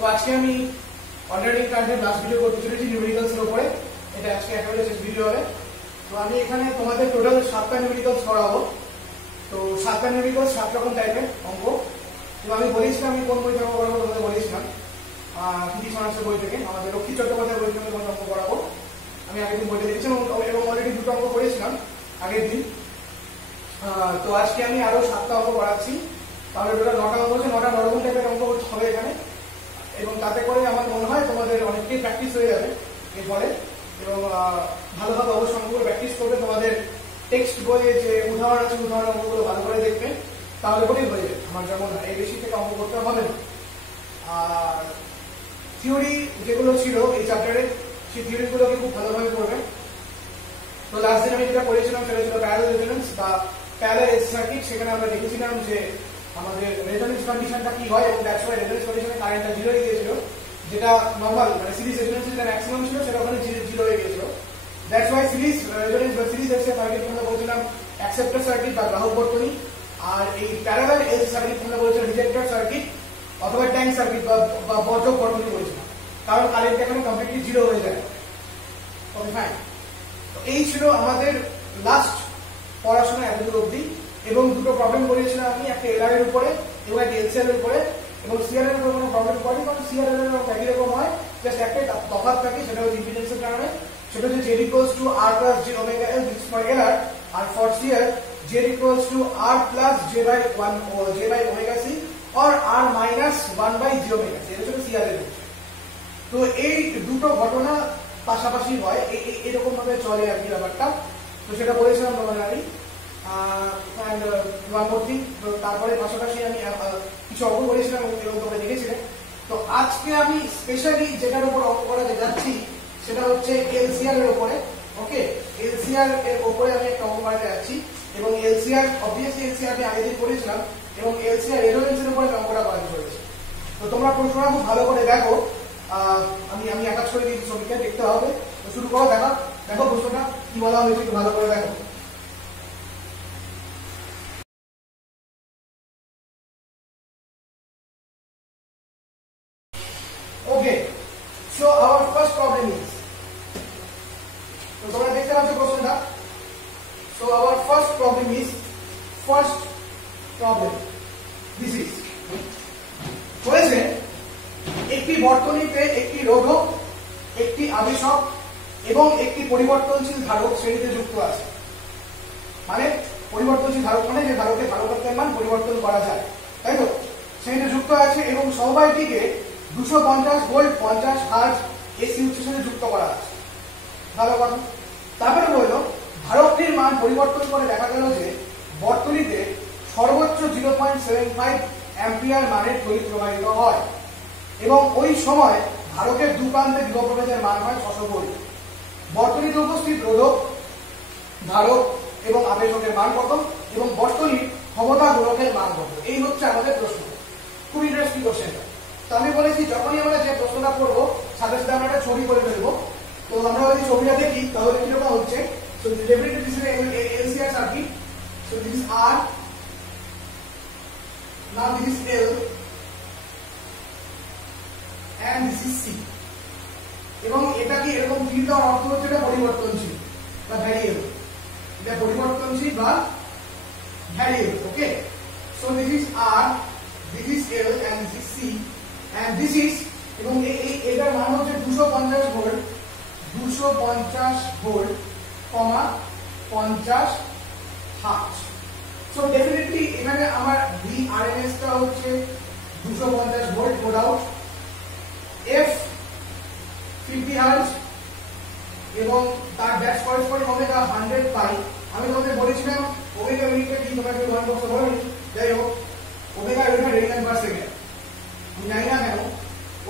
তো আজকে আমি অল্টারনেটিং কারেন্টের লাস্ট ভিডিও করতে চলেছি নিউমেরিক্যালস এর উপরে। এটা আজকে একেবারে শেষ ভিডিও হবে। তো আমি এখানে তোমাদের টোটাল 7টা নিউমেরিক্যালস করাবো। তো 7টা নিউমেরিক্যালস 7 রকম টাইপের অঙ্ক। তো আমি বলেছিলাম আমি কোন বই থেকে করাবো, তোমাদের বলেছিলাম ফিজিক্স অনার্সের বই থেকে, আমাদের লক্ষ্মী চট্টোপাধ্যায়ের বই থেকে কোন অঙ্ক করাবো। আমি আগের দিন বইটা দেখেছিলাম এবং অলরেডি 2টা অঙ্ক করেছিলাম আগের দিন। তো আজকে আমি আরো 7টা অঙ্ক করাচ্ছি। তাহলে টোটাল 9টা অঙ্ক হচ্ছে, 9টা 9 রকম টাইপের অঙ্ক হবে এখানে। এবং তাতে করে আমার মনে হয় তোমাদের অনেকটাই প্র্যাকটিস হয়ে যাবে এর ফলে। এবং ভালোভাবে অবশ্যই অঙ্কগুলো প্র্যাকটিস করবে। তোমাদের টেক্সট বইয়ে যে উদাহরণ আছে উদাহরণ অঙ্কগুলো ভালো করে দেখবে, তাহলে করেই হয়ে যাবে। আমার যেমন এই বেশি থেকে অঙ্ক করতে হবে না। আর থিওরি যেগুলো ছিল এই চ্যাপ্টারে, সেই থিওরিগুলোকে খুব ভালোভাবে করবে। তো লাস্ট দিন আমি যেটা করেছিলাম সেটা ছিল প্যারালাল রেজোন্যান্স বা প্যারালাল এসি সার্কিট। সেখানে আমরা দেখেছিলাম যে আমাদের রেজোন্যান্স কন্ডিশনটা কি হয়, এবং দ্যাটস ওয়াই রেজোন্যান্স কন্ডিশনে কারেন্টটা 0 হয়ে গিয়েছিল। যেটা নরমাল মানে সিরিজ রেজোন্যান্স যেটা ম্যাক্সিমাম ছিল সেটা ওখানে 0 হয়ে গিয়েছিল। দ্যাটস ওয়াই সিরিজ রেজোন্যান্স বা সিরিজ এসি সার্কিট আমরা বলছিলাম অ্যাকসেপ্টর সার্কিট বা গ্রাহক বর্তনী। আর এই প্যারালাল এসি সার্কিট আমরা বলছিলাম রিজেক্টর সার্কিট অথবা ট্যাঙ্ক সার্কিট বা বর্ধক বর্তনী বলছিলাম, কারণ কারেন্ট এখানে কমপ্লিটলি 0 হয়ে যায়। Okay fine. তো এই ছিল আমাদের লাস্ট পড়াশোনা এতদূর অবধি। এবং দুটো প্রবলেম করিয়েছিলাম আমি, একটা এলআর এর উপরে এবং একটা এলসিআর এর উপরে। এবং সিআর এর উপরে কোনো প্রবলেম করিনি, কারণ সিআর এর একই রকম হয়, জাস্ট একটাই তফাৎ থাকে, সেটা হচ্ছে ইম্পিডেন্সের কারণে। সেটা হচ্ছে Z equals to R plus J omega L this for LR. আর for CR Z equals to R plus J by omega C or R minus 1 by G omega C. এটা হচ্ছে সিআর এর। তো এই দুটো ঘটনা পাশাপাশি হয়, এরকম ভাবে চলে আর কি ব্যাপারটা। তো সেটা বলেছিলাম তোমাদের আমি। তারপরে পাশাপাশি আমি কিছু অঙ্ক করেছিলাম এবং তোমরা দেখেছিলে। তো আজকে আমি স্পেশালি যেটার উপর অঙ্ক করাতে যাচ্ছি সেটা হচ্ছে এলসিআর এর উপরে। ওকে, এলসিআর এর উপরে আমি একটা অঙ্ক করাতে যাচ্ছি। এবং এলসিআর অবভিয়াসলি এলসিআর আমি আগের দিন করেছিলাম, এবং এলসিআর রেজোন্যান্সের উপরে অঙ্কটা করাতে চলেছে। তো তোমরা প্রশ্নটা খুব ভালো করে দেখো। আমি আকাশ করে দিয়েছি, ছবিটা দেখতে হবে। তো শুরু করো, দেখো প্রশ্নটা কি বলা হয়েছে, একটু ভালো করে দেখো। Okay, so our first problem is, so তোমরা দেখতে পাচ্ছ প্রশ্নটা। So our first problem this is বলেছে একটি বর্তনীতে একটি রোধক, একটি আবেশক এবং একটি পরিবর্তনশীল ধারক শ্রেণীতে যুক্ত আছে। মানে পরিবর্তনশীল ধারক মানে যে ধারকের ধারকত্বের মান পরিবর্তন করা যায়, তাই তো? শ্রেণীতে যুক্ত আছে এবং সমবায়টিকে 250 ভোল্ট 50 হার্জ এসি উৎসের সাথে যুক্ত করা আছে। ভালো কথা। তারপরে বলল ধারকটির মান পরিবর্তন করে দেখা গেল যে বর্তনীতে সর্বোচ্চ 0.75 অ্যাম্পিয়ার মানের তড়িৎ প্রবাহিত হয় এবং ওই সময় ধারকের দুপ্রান্তে বিভব প্রভেদের মান হয় 600 ভোল্ট। বর্তনীতে উপস্থিত রোধক, ধারক এবং আবেশকের মান কত এবং বর্তনীর ক্ষমতা গোলকের মান কত? এই হচ্ছে আমাদের প্রশ্ন। খুব ইন্টারেস্টিং কোশ্চেন। তো আমি বলেছি যখনই আমরা যে প্রশ্নটা করবো সাথে সাথে আমরা একটা ছবি করে ফেলবো। তো আমরা যদি ছবিটা দেখি তাহলে কিরকম হচ্ছে। So definitely this is a LCR circuit. So this is R. Now this is L. And this is C. এবং এটা কি এরকম ফিল দেওয়ার অর্থ হচ্ছে এটা পরিবর্তনশীল বা ভ্যারিয়েবল। এটা পরিবর্তনশীল বা variable. Okay, so this is R, this is L and this is C. And this is, এবং এটার মান হচ্ছে 250 ভোল্ট 50 হার্জ। সো ডেফিনেটলি এখানে আমার VRMS টা হচ্ছে 250 volt, no doubt. F 50 hertz এবং তার ব্যাস করেসপন্ডিং ওমেগা 100 পাই। আমি তোমাদের বলেছিলাম ওমেগা ইউনিটটা কি, তোমরা কেউ মনে করতে পারোনি। যাই হোক, omega unit radian per second. আমি জানি না কেন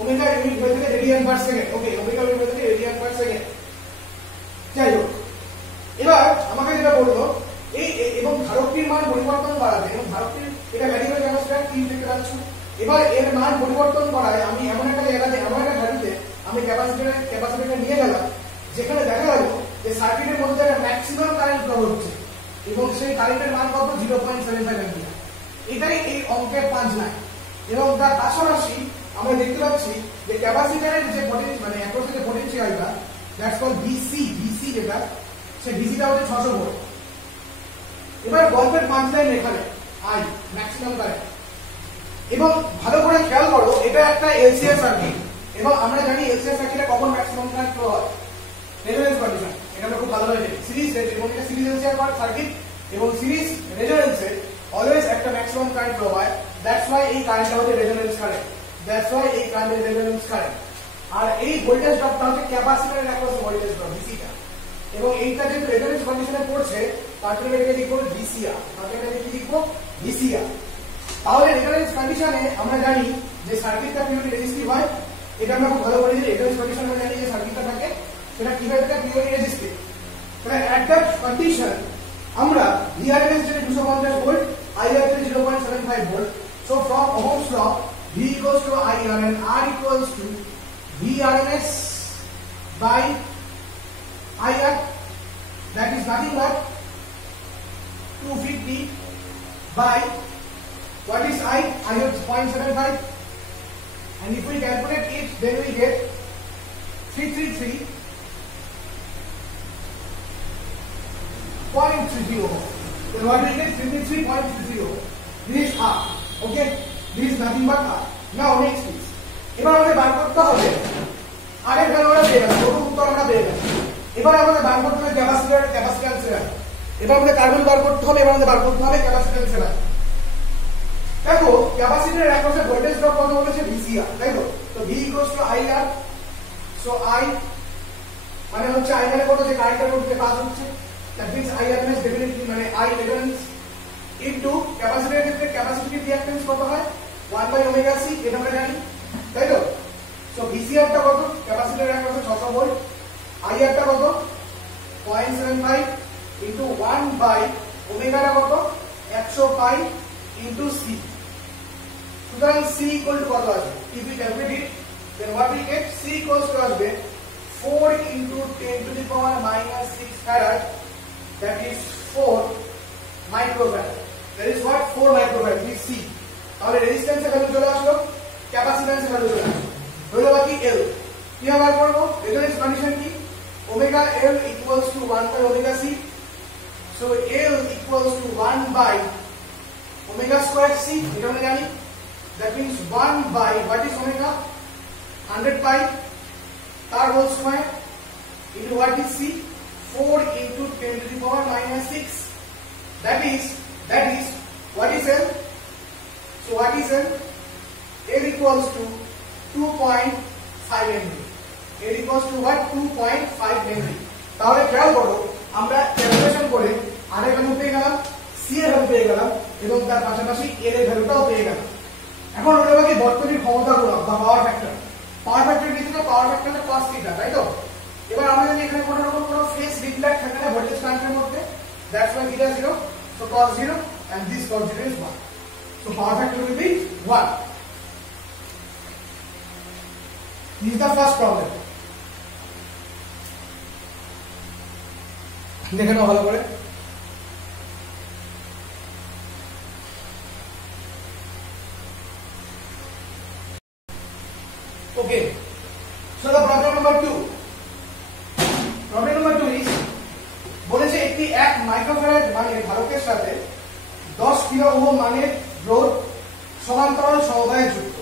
ওমেগা ইউনিট হয়ে থাকে রেডিয়ান পার সেকেন্ড। ওকে, ওমেগা ইউনিট হয়ে থাকে রেডিয়ান পার সেকেন্ড। যাই হোক, এবার আমাকে যেটা বললো এই এবং ধারকটির মান পরিবর্তন করা যায়, এবং ধারকটির এটা ভ্যারিয়েবল ক্যাপাসিটর কি দেখতে পাচ্ছ। এবার এর মান পরিবর্তন করায় আমি এমন একটা জায়গাতে এমন একটা ধারুতে আমি ক্যাপাসিটরটা নিয়ে গেলাম যেখানে দেখা গেল যে সার্কিটের মধ্যে একটা ম্যাক্সিমাম কারেন্ট ফ্লো হচ্ছে এবং সেই কারেন্টের মান কত 0.75 অ্যাম্পিয়ার। এটাই এই অঙ্কের পাঁচ লাইন। এবং তার পাশাপাশি আমরা দেখতে পাচ্ছি যে ক্যাপাসিটরের যে পটেনশিয়াল মানে অ্যাক্রসের যে পটেনশিয়ালটা দ্যাটস কল্ড বিসি যেটা সেই বিসিটা হচ্ছে 600 ভোল্ট। এবার গল্পের পাঁচলাইন এখানে আই ম্যাক্সিমাম কারেন্ট। এবং ভালো করে খেয়াল করো এটা একটা এলসিআর সার্কিট এবং আমরা জানি এলসিআর সার্কিটে কখন ম্যাক্সিমাম কারেন্ট ফ্লো হয় রেজোন্যান্স কন্ডিশন। এটা আমরা খুব ভালোভাবে জানি সিরিজ এবং এটা সিরিজ এলসিআর সার্কিট এবং সিরিজ রেজোন্যান্সে অলওয়েজ একটা ম্যাক্সিমাম কারেন্ট ফ্লো হয়। দ্যাটস ওয়াই এই কারেন্টটা হচ্ছে রেজোন্যান্স কারেন্ট। দ্যাটস ওয়াই এই কারেন্টের রেজোন্যান্স কারেন্ট। আর এই ভোল্টেজ ড্রপটা হচ্ছে ক্যাপাসিটরের অ্যাক্রস ভোল্টেজ ড্রপ বিসিটা এবং এইটা যেহেতু রেজোন্যান্স কন্ডিশনে পড়ছে তার জন্য এটাকে লিখবো ভিসিআর। তাহলে এটাকে কি লিখবো ভিসিআর। তাহলে রেজোন্যান্স কন্ডিশনে আমরা জানি যে সার্কিটটা কিভাবে রেজিস্টিভ হয় এটা আমরা খুব ভালো করে জানি। রেজোন্যান্স কন্ডিশনে আমরা জানি যে সার্কিটটা থাকে সেটা কিভাবে থাকে কিভাবে রেজিস্টিভ। তাহলে এট দ্যাট কন্ডিশন আমরা VRMS যেটা 250 volt IR 0.75 volt. So from ohms law V equals to IR and R equals to VRMS by IR, that is nothing but 250 by what is I is 0.75 and if we calculate it then we get 333.30 ohm. Then what we get 333.30 ohm. This is R. Okay, this is nothing but R. Now next is এবার আমাদের বার করতে হবে R এর value আমরা পেয়ে গেলাম, কত উত্তর আমরা পেয়ে গেলাম। এবার আমাদের বার করতে হবে ক্যাপাসিট্যান্স এর। এবার আমাদের কার্বন বার করতে হবে, এবার আমাদের বার করতে হবে ক্যাপাসিট্যান্স এর। দেখো ক্যাপাসিটরের অ্যাক্রসে ভোল্টেজ ড্রপ কত বলেছে VCR, তাই তো? তো V equals to IR, so I মানে হচ্ছে I মানে কত যে কারেন্টের মধ্যে পাস হচ্ছে, দ্যাট মিন্স IRMS ডেফিনেটলি মানে I রেফারেন্স ইনটু ক্যাপাসিটরের ক্ষেত্রে ক্যাপাসিটিভ রিঅ্যাকট্যান্স কত হয় 1/ωc, এটা আমরা জানি, তাই তো? সো VCR টা কত, ক্যাপাসিটরের অ্যাক্রসে 600 ভোল্ট, IR টা কত 0.75 ইনটু 1/ω টা কত 100 পাই ইনটু C। সুতরাং C ইকুয়াল টু কত আছে, if we calculate it then what we get, C equals to আসবে 4 into 10 to the power minus 6 farad, that is 4 microfarad, that is what 4 microfarad, this C। তাহলে resistance এর value চলে আসলো, capacitance এর value চলে আসলো, হলো বাকি L। কি বার করব, রেজোন্যান্স কন্ডিশন কি, omega L equals to 1/ωc, so L equals to 1/ω square C, এটা আমরা জানি, that means 1 by what is omega 100 pi তার whole square into what is C 4 into 10 to the power minus 6, that is what is L, so what is L, L equals to 2.5 Henry, L equals to what 2.5 Henry। তাহলে খেয়াল করো আমরা calculation করে R এর value পেয়ে গেলাম, C এর value পেয়ে গেলাম এবং তার পাশাপাশি L এর ভ্যালুটাও পেয়ে গেলাম। এখন ওটা বাকি বর্তনীর ক্ষমতা গুণক বা পাওয়ার ফ্যাক্টর। পাওয়ার ফ্যাক্টর দিয়েছিল, পাওয়ার ফ্যাক্টরটা cos θ, তাই তো? এবার আমরা জানি এখানে কোনো রকম কোনো ফেজ রিফ্লেক্ট থাকে না ভোল্টেজ কারেন্টের মধ্যে, that's why θ 0, so cos 0 and this cos 0 is 1, so power factor will be 1. This is the first problem. দেখে নাও ভালো করে। Okay, so the problem number 2. Problem number 2 is বলেছে একটি 1 মাইক্রোফ্যারাড মানের ধারকের সাথে 10 কিলো ওহম মানের রোধ সমান্তরাল সমবায়ে যুক্ত।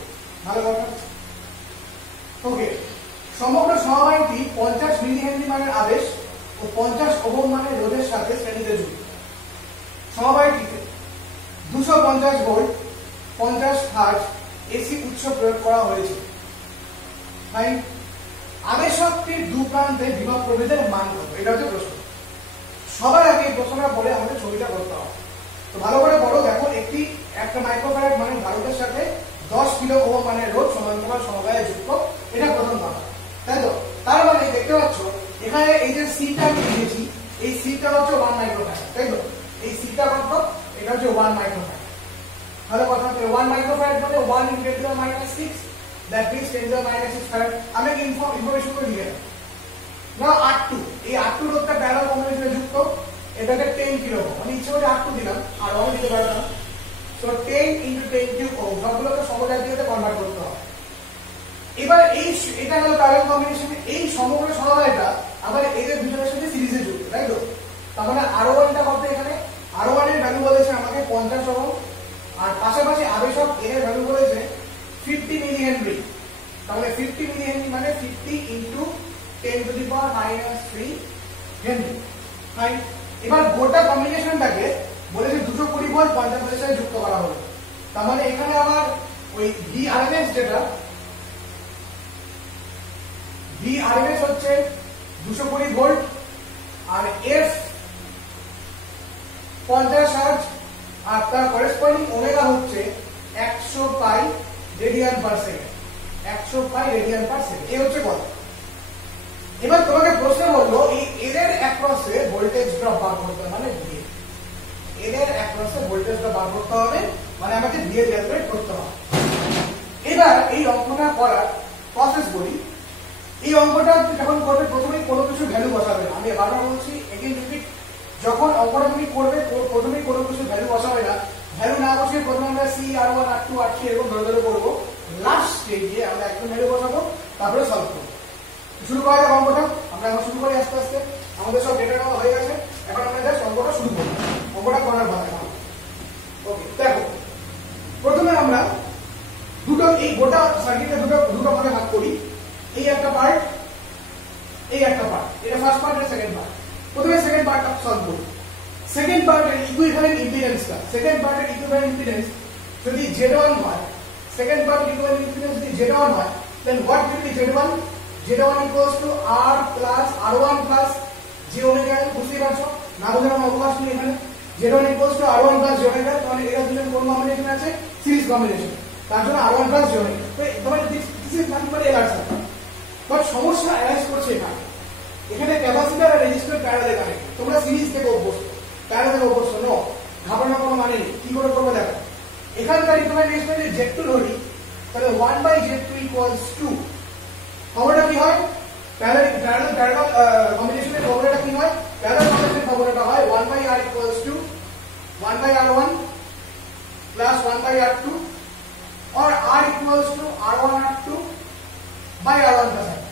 ভালো কথা। ওকে, সমগ্র সমবায়টি 50 মিলি হেনরি মানের আবেশ ও 50 ওহম মানের রোধের সাথে শ্রেণীতে যুক্ত। সমবায়টিতে 250 ভোল্ট 50 হার্জ এসি উৎস প্রয়োগ করা হয়েছে। তাই আবেশকটির দু প্রান্তে বিভব প্রভেদের মান কত, এটা হচ্ছে প্রশ্ন। সবার আগে এই প্রশ্নটা বলে আমাদের ছবিটা করতে হবে। তো ভালো করে পড়ো, দেখো একটা মাইক্রোফ্যারাড মানে ধারকের সাথে 10 কিলো ওহম মানের রোধ সমান্তরাল সমবায়ে যুক্ত, এটা প্রথম কথা, তাই তো? তার মানে দেখতে পাচ্ছ এখানে এই যে সিটা আমি লিখেছি, এই সিটা হচ্ছে 1 মাইক্রোফ্যারাড, তাই তো? এই সিটা কত, এটা হচ্ছে 1 মাইক্রোফ্যারাড। ভালো কথা, 1 মাইক্রোফ্যারাড মানে 1 × 10⁻⁶, that means 10⁻⁶ farad। আমি কি ইনফরমেশন করে দিলাম না। R2, এই R2 রোধটা প্যারালাল কম্বিনেশনে যুক্ত, এটাকে 10 কিলো ওহম, আমি ইচ্ছে করে R2 দিলাম আর ওহম দিতে পারতাম। সো 10 × 10³ ওহম, সবগুলোকে সমজাতীয়তে কনভার্ট করতে হবে। এবার এটা হলো প্যারালাল কম্বিনেশন। এই সমগ্র সরলরেখা আবার এদের দুজনের সাথে সিরিজে যুক্ত, তাই তো? তার মানে R1 টা কত? এখানে R1 এর ভ্যালু বলেছে আমাকে 50 ওহম, আর পাশাপাশি আবেশক এর ভ্যালু বলেছে 50 মিলি হেনরি। তাহলে 50 মিলি হেনরি মানে 50 into 10 to the power -3 Henry. Fine. এবার গোটা কম্বিনেশনটাকে বলেছে 220 ভোল্ট 50 ভোল্টের সাথে যুক্ত করা হলো। তার মানে এখানে আমার ওই VRMS যেটা VRMS হচ্ছে 220 ভোল্ট, আর F 50 হার্জ, আর তার করেসপন্ডিং ওমেগা হচ্ছে 100 পাই রেডিয়ান পার সেকেন্ড। 100 পাই রেডিয়ান পার সেকেন্ড, এই হচ্ছে কথা। এবার তোমাকে প্রশ্ন হলো এই এদের অ্যাক্রসে ভোল্টেজ ড্রপ বার করতে হবে, মানে VA। এদের অ্যাক্রসে ভোল্টেজ ড্রপ বার করতে হবে, মানে আমাকে VA ক্যালকুলেট করতে হবে। এবার এই অঙ্কটা করার প্রসেস বলি। এই অঙ্কটা যখন করবে প্রথমেই কোনো কিছু ভ্যালু বসাবে না। আমি বারবার বলছি, এগেইন রিপিট, যখন অঙ্কটা তুমি করবে প্রথমেই কোনো কিছু ভ্যালু বসাবে না। ভ্যালু না বসিয়ে প্রথমে আমরা C, R1, R2, R3 এরকম ধরে ধরে করবো। লাস্ট স্টেজে আমরা একদম ভ্যালু বসাবো, তারপরে সলভ করবো। শুরু করা যাক অঙ্কটা। আমরা এখন শুরু করি আস্তে আস্তে। আমাদের সব ডেটা নেওয়া হয়ে গেছে, এখন আমরা জাস্ট অঙ্কটা শুরু করবো। অঙ্কটা করার ভালো। ওকে, দেখো প্রথমে আমরা এই গোটা সার্কিটে দুটো ভাগে ভাগ করি। এই একটা পার্ট, এই একটা পার্ট। এটা ফার্স্ট পার্ট আর সেকেন্ড পার্ট। প্রথমে সেকেন্ড পার্টটা সলভ করি। সেকেন্ড পার্টের ইকুইভ্যালেন্ট ইম্পিডেন্সটা, যদি Z1 হয়, সেকেন্ড পার্টের ইকুইভ্যালেন্ট ইম্পিডেন্স যদি Z1 হয়, then what will be Z1? Z1 equals to R plus R1 plus j omega L। বুঝতেই পারছো? না বুঝলে আমার অবকাশ নেই এখানে। Z1 equals to R1 plus j omega L, তাহলে এরা দুজন কোন কম্বিনেশন আছে? Series combination. তার জন্য R1 plus j omega। তো তোমার দিস ইজ নাথিং বাট এর আনসার। বাট সমস্যা অ্যারাইজ করছে এখানে ক্যাপাসিটর আর রেজিস্টর প্যারালালে কানেক্ট। তোমরা সিরিজ থেকে অভ্যস্ত, প্যারালালে থেকে অভ্যস্ত নো, ঘাবড়ানোর কোনো মানে নেই। কি করে করবে দেখো। এখানকার ইকুইভ্যালেন্ট যদি Z2 ধরি, তাহলে 1/Z2 equals to, ফর্মুলাটা কি হয়? প্যারালাল কম্বিনেশনের ফর্মুলাটা কি হয়? প্যারালাল কম্বিনেশনের ফর্মুলাটা হয় 1/R equals to 1/R1 plus 1/R2, or R equals to R1 R2 by R1 plus R2।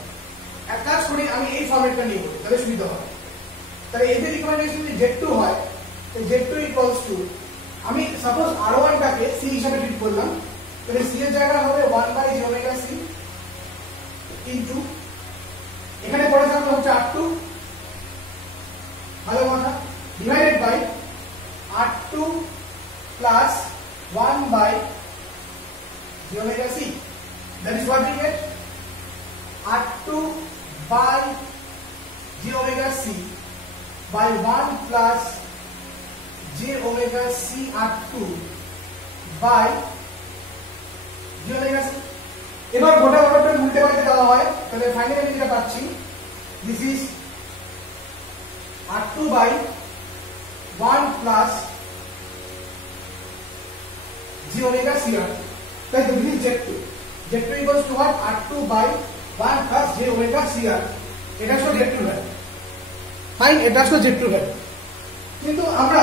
এক কাজ করি, আমি এই ফর্মেটটা নিয়ে করি, তাহলে সুবিধা হবে। তাহলে এদের ইকুইভ্যালেন্ট যদি Z2 হয়, তো Z2 equals to, আমি সাপোজ R1 টাকে C হিসেবে ট্রিট করলাম, তাহলে C এর জায়গা হবে 1/j omega C ইনটু, এখানে পড়ে থাকবে হচ্ছে R2, ভালো কথা, divided by R2 plus 1/j omega C। That is what we get, R2 by j omega C by 1 plus j omega C R2 by j omega C। এবার গোটা ব্যাপারটা উল্টে পাল্টে দেওয়া হয়, তাহলে ফাইনালি আমি যেটা পাচ্ছি, this is R2 by 1 plus j omega C R2, তাই তো this is Z2 equals to what? R2 by 1 plus j omega C R2। এটা হলো Z2 ভ্যালু। ফাইন, এটা হলো Z2 ভ্যালু। কিন্তু আমরা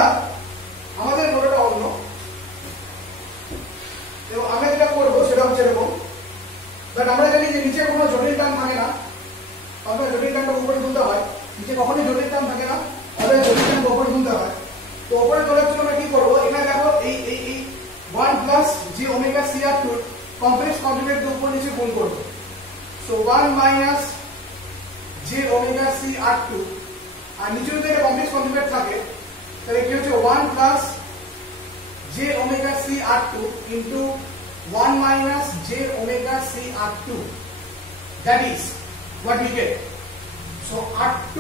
আমাদের মডেলটা অন্য, এবং আমরা যেটা করবো সেটা হচ্ছে এরকম, বাট আমরা জানি যে নিচে কোনো জটিল টার্ম থাকে না, আমরা জটিল টার্মটা উপরে তুলতে হয়। নিচে কখনোই জটিল টার্ম থাকে না, তাহলে জটিল টার্ম উপরে তুলতে হয়। তো উপরে তোলার জন্য আমরা কি করবো, এখানে দেখো এই 1 plus j omega C R2 complex কনজুগেটকে উপর নিচে গুণ করবো। So 1 minus j omega C R2, আর নিচে যদি এটা কমপ্লেক্স কনজুগেট থাকে, তাহলে কি হচ্ছে 1 plus j omega C R2 into 1 minus j omega C R2, that is what we get. So R2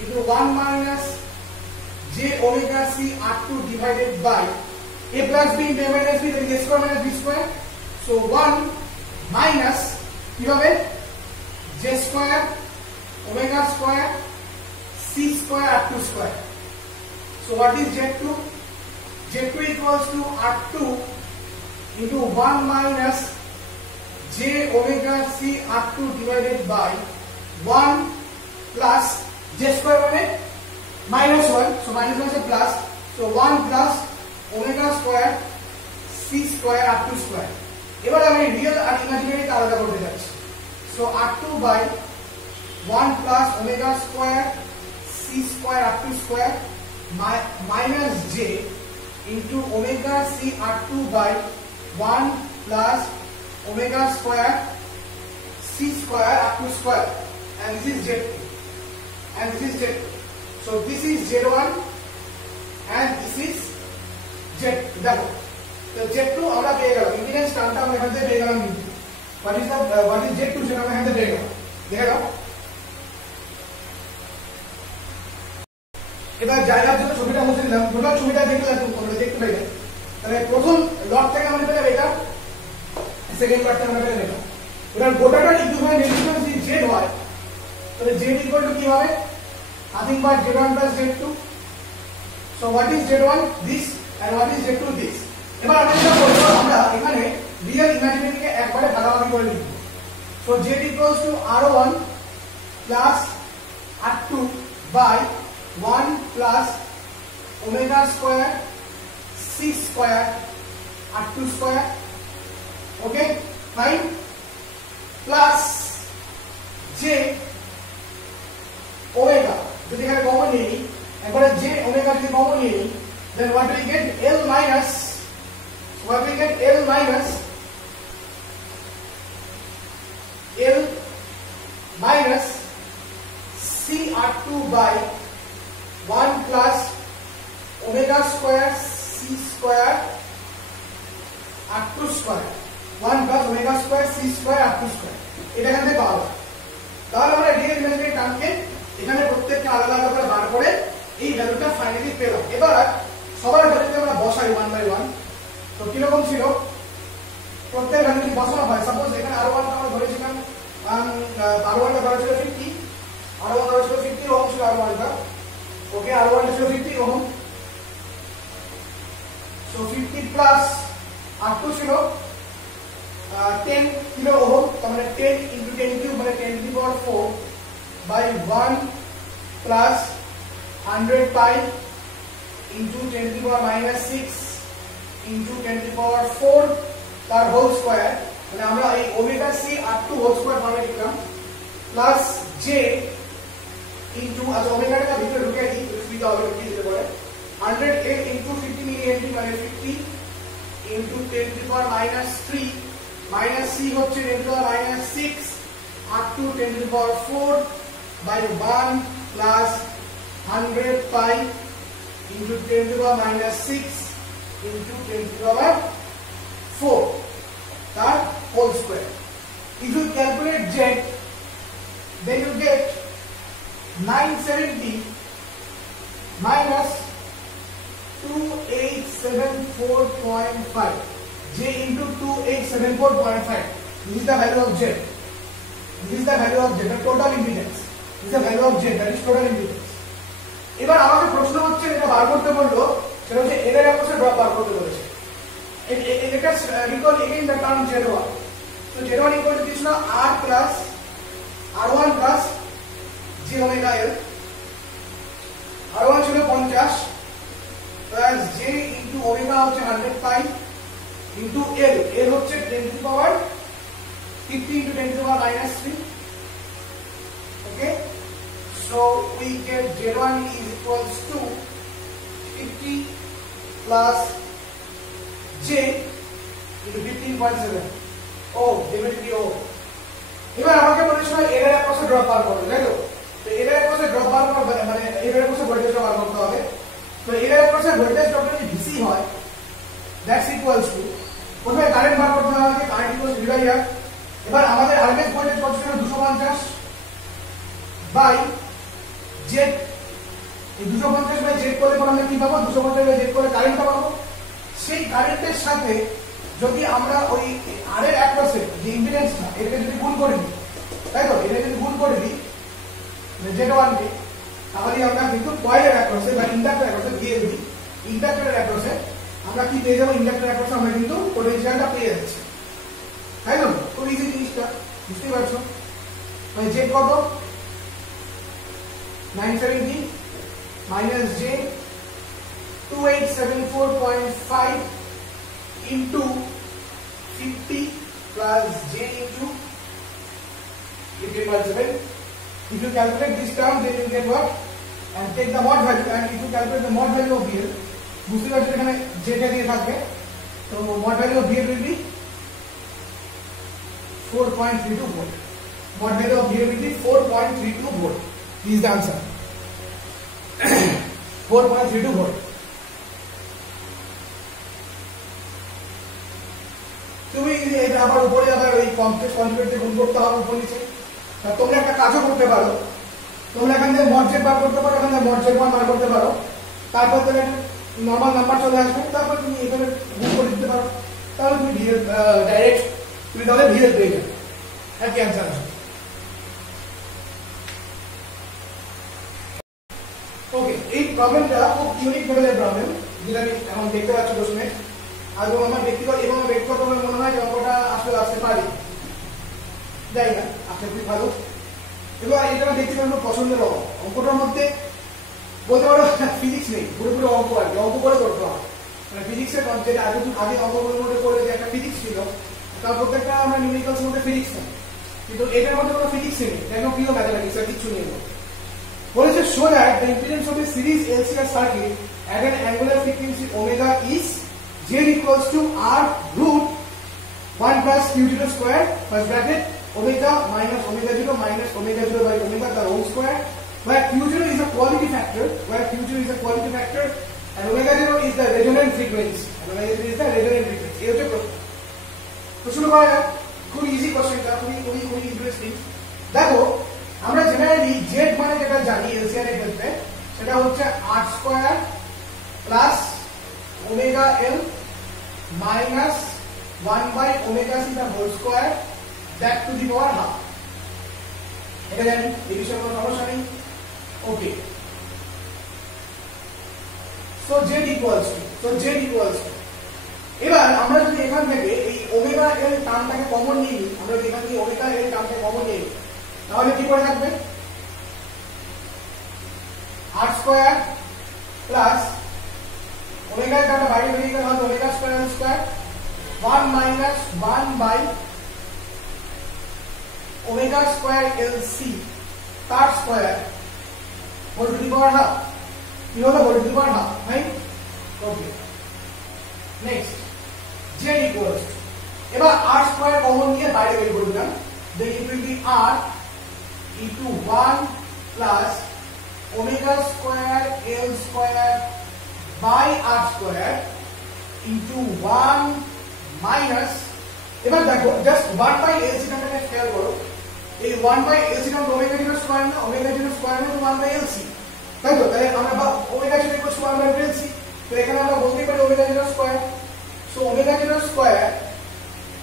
into 1 minus j omega C R2 divided by a plus b into a minus b, that is a square minus b square. So 1 minus কিভাবে j square omega square C square R2 square. So what is Z2? Z2 equals to R2 into 1 minus j omega C R2 divided by 1 plus j square মানে minus 1, so minus 1 is a plus, so 1 plus omega square C square R2 square, এবার আমি real আর imaginary কে আলাদা করতে যাচ্ছি। So r2 by 1 plus omega square c square r2 square minus j into omega c r2 by 1 plus omega square c square r2 square, and this is z2 and this is z2. So this is z1 and this is z2. দেখো তো z2 আমরা পেয়ে গেলাম, impedance টার্মটা আমরা এখান থেকে পেয়ে গেলাম। what is z2 সেটা আমরা এখান থেকে পেয়ে গেলাম। দেখে নাও এবার জায়গার জন্য ছবিটা মুছে দিলাম, টোটাল ছবিটা দেখলে তোমরা দেখতে পাইলে। তাহলে প্রথম লট থেকে আমরা পেলাম এটা, সেকেন্ড লট থেকে আমরা পেলাম এটা। এবার গোটাটার ইকুইভ্যালেন্ট রেজিস্ট্যান্স যদি z হয় তাহলে z ইকুয়াল টু কি হবে, nothing but z1 plus z2। So what is z1 this and what is z2 this. এবার আমরা যেটা করব, আমরা এখানে রিয়েল ইমাজিনারি কে একবারে ভাগাভাগি করে নিব। So z equals to r1 plus r2 by 1 plus omega square c square r2 square, okay fine, plus j omega যদি এখানে কমন নিই, একবারে j ওমেগা যদি কমন নিই, then what we get l minus c r2 by 1 plus omega square c square r2 square, 1 plus omega square c square r2 square। এটা এখান থেকে পাওয়া যায়। তাহলে আমরা রিয়েল ইমাজিনারি টার্মকে এখানে প্রত্যেকটা আলাদা আলাদা করে বার করে এই ভ্যালুটা ফাইনালি পেলাম। এবার সবার ভ্যালুতে আমরা বসাই 1 বাই 1। তো কি রকম ছিল, প্রত্যেক ভ্যালু যদি বসানো হয়, সাপোজ এখানে r1 আমরা ধরেছিলাম, r1 টা ধরা ছিল 50, r1 ধরা ছিল 50 ওহম ছিল r1 টা, ওকে r1 ছিল 50 ওহম। সো 50 প্লাস r2 ছিল 10 কিলো ওহম, তার মানে 10 ইনটু 10 কিউব মানে 10 to the power 4 by 1 plus 100 pi into 10 to the power minus 6 into 10 to the power 4 তার হোল স্কয়ার, মানে আমরা এই omega c r2 whole square ফর্মে লিখলাম, প্লাস j ইনটু আচ্ছা ওমেগাটা ভিতরে ঢুকিয়ে দিই, সুবিধা হবে কি দিতে পারে, 100 ইনটু 50 মিলি হেনরি মানে 50 into 10 to the power minus 3 minus c হচ্ছে 10 to the power minus 6 r2 10 to the power 4 by 1 plus 100 pi into 10 to the power minus 6 into 10 to the power 4 that whole square. If you calculate z, then you get 970 minus 2874.5, j into 2874.5. This is the value of z. This is the value of z, the total impedance. This is the value of z, that is total impedance. এবার আমাকে প্রশ্ন হচ্ছে, এটা বার করতে বললো, সেটা হচ্ছে এর অ্যাক্রসে ড্রপ বার করতে বলেছে। এটা recall again the term z1। তো z1 ইকুয়াল টু দিছিল r plus r1 plus j omega l। r1 ছিল 50 প্লাস j ইনটু ওমেগা হচ্ছে 100 পাই ইনটু l, l হচ্ছে 10 to the power 50 into 10 to the power minus 3, okay. So we get z1 is equals to 50 plus j into 15.7 ohm, definitely ohm। এবার আমাকে বলেছিল এর অ্যাক্রসে drop বার করতে, তাই তো? তো এর অ্যাক্রসে ড্রপ বার করতে মানে এর অ্যাক্রসে ভোল্টেজ বার করতে হবে। তো এর অ্যাক্রসে ভোল্টেজ ড্রপ যদি VC হয়, দ্যাটস ইকুয়ালস টু, প্রথমে কারেন্ট বার করতে হবে, current equals V by R। এবার আমাদের আরএমএস ভোল্টেজ কত ছিল 250 বাই z, এই 250 বাই z করলে পর আমরা কি পাবো, 250 বাই z করলে কারেন্টটা পাবো। সেই কারেন্টের সাথে যদি আমরা ওই আর এর অ্যাক্রসে যে ইম্পিডেন্সটা এটাকে যদি গুণ করে দিই, তাই তো, এটা যদি গুণ করে দিই z1 কে, তাহলে আমরা কিন্তু কয়েলের অ্যাক্রসে বা ইন্ডাক্টর অ্যাক্রসে দিয়ে দিই, ইন্ডাক্টরের অ্যাক্রসে আমরা কি পেয়ে যাবো, ইন্ডাক্টর অ্যাক্রসে আমরা কিন্তু পোটেনশিয়ালটা পেয়ে যাচ্ছি, তাই তো? খুব ইজি জিনিসটা, বুঝতেই পারছো। মানে z কত, 970 minus j 2874.5 into 50 plus j into you get multiple. If you calculate this term, then you get what? And take the mod value, and if you calculate the mod value of BL, বুঝতে পারছো এখানে যেটা দিয়ে থাকবে, তো mod value of BL will be 4.32 volt. Mod value of BL will be 4.32 volt. This is the answer. 4.32 volt. তুমি এটা আবার উপরে আবার ওই কমপ্লেক্স কনজুগেট গুণ করতে হবে উপর নিচে। তোমরা একটা কাজও করতে পারো, তোমরা এখান থেকে মড জেড বার করতে পারো, এখান থেকে মড জেড বার করতে পারো, তারপর তুমি নরমাল নাম্বার চলে আসবে, তারপর তুমি এখানে গুণ করে দিতে পারো, তাহলে তুমি ডাইরেক্ট তুমি তাহলে ভিএল পেয়ে যাবে। একই অ্যান্সার আসবে। ওকে, এই প্রবলেমটা খুব ইউনিক লেভেলের প্রবলেম, যেটা আমি এখন দেখতে পাচ্ছি প্রশ্নে। আর আমার ব্যক্তিগত মনে হয় যে অঙ্কটা আসলে আসতে পারি, যাই না আসলে খুবই ভালো। এবার এটা দেখতে পাবো পছন্দের অঙ্কটার মধ্যে বলতে পারো ফিজিক্স নেই, পুরোপুরি অঙ্ক আর কি, অঙ্ক করে করতে হবে। মানে ফিজিক্সের যেটা আগে অঙ্কগুলোর মধ্যে করে যে একটা ফিজিক্স ছিল, তার প্রত্যেকটা আমরা নিউমেরিক্যালসের মধ্যে ফিজিক্স নেই, কিন্তু এটার মধ্যে কোনো ফিজিক্স নেই, কেন প্রিয় ম্যাথমেটিক্স আর কিছু নেই। বলেছে show that the impedance of A series LCR circuit at an angular frequency omega is z equals to r root 1 plus q0 square first bracket omega minus omega 0 minus omega 0 by omega the whole square, where q0 is a quality factor, and omega 0 is the resonant frequency, এই হচ্ছে প্রশ্ন। তো শুরু করা যাক। খুব easy কোশ্চেনটা, খুবই ইন্টারেস্টিং। দেখো আমরা জেনারেলি জেড মানে যেটা জানি এলসিআর এর ক্ষেত্রে, সেটা হচ্ছে r square plus omega L minus 1 by omega C the whole square that to the power half. এটা জানি, এই বিষয়ে কোনো সমস্যা নেই। Okay, so Z equals to এবার আমরা যদি এখান থেকে এই ওমেগা এল টার্মটাকে কমন নিই, আমরা যদি এখান থেকে ওমেগা এল টার্মটাকে কমন নিই, তাহলে কি করে থাকবে? r স্কয়ার প্লাস ওমেগা টার্মটা বাইরে বেরিয়ে গেলে হবে omega square L square 1 minus 1 by omega square L C তার square whole to the power half. কি হলো? Whole to the power half, right? Okay, next z equals, এবার r স্কয়ার কমন নিয়ে বাইরে বের করে দিলাম, then it will be r into 1 plus omega square l square by r square into 1 minus, এবার দেখো জাস্ট 1 by l c টাকে খেয়াল করো, এই 1 by l c টাকে ওমেগা 0 স্কয়ার না, ওমেগা 0 স্কয়ার না 1 by l c, তাই তো? তাহলে আমরা omega 0 equal to 1 by l c, তো এখানে আমরা বলতে পারি omega 0 square. So omega 0 square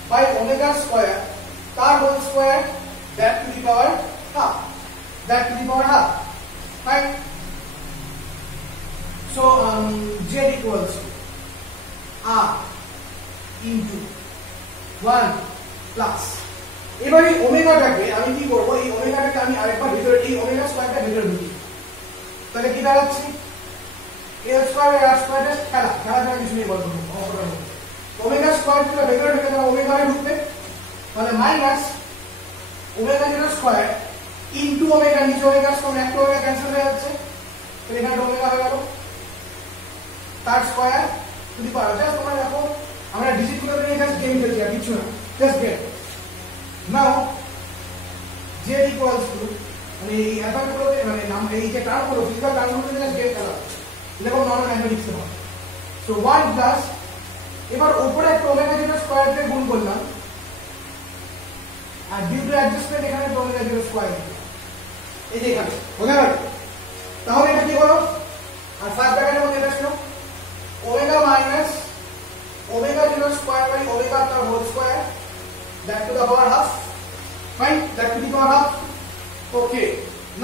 by omega square তার whole square that to the power half, right? So z equals to r into 1 plus, এবারে ওমেগাটাকে আমি কি করব? এই ওমেগাটাকে আমি আরেকবার ভিতরে, এই ওমেগা স্কয়ারটা ভিতরে ঢুকি, তাহলে কি দাঁড়াচ্ছে? l স্কয়ার আর r স্কয়ার খেলা কিছু নেই বলবো, ওমেগা স্কয়ারটা ভিতরে ঢুকে যাবে, ওমেগায় ঢুকবে, তাহলে minus omega 0 square into omega, নিচে ওমেগা স্কয়ার, একটা ওমেগা ক্যান্সেল হয়ে যাচ্ছে, তাহলে এখানে ওমেগা হয়ে গেল তার square to the power. Just তোমরা দেখো আমরা ডিজিটগুলো নিয়ে জাস্ট গেম খেলছি আর কিছু না, জাস্ট গেম। নাও z ইকুয়ালস টু, মানে এই অ্যাপারগুলোতে মানে নাম এই যে টার্মগুলো, ফিজিক্যাল টার্মগুলোতে জাস্ট গেম খেলা, এরকম নরমাল ম্যাথমেটিক্সে হয়। সো 1 প্লাস, এবার উপরে একটা ওমেগা 0 স্কয়ার দিয়ে গুণ করলাম, আর ডিউ টু অ্যাডজাস্টমেন্ট এখানে ওমেগা 0 স্কয়ার, এই যে এখানে বোঝা গেল? তাহলে এটা কি হলো? আর ফার্স্ট ব্র্যাকেটের মধ্যে এটা ছিল omega minus omega 0 square by omega তার whole square that to the power half, fine, that to the power half. Okay,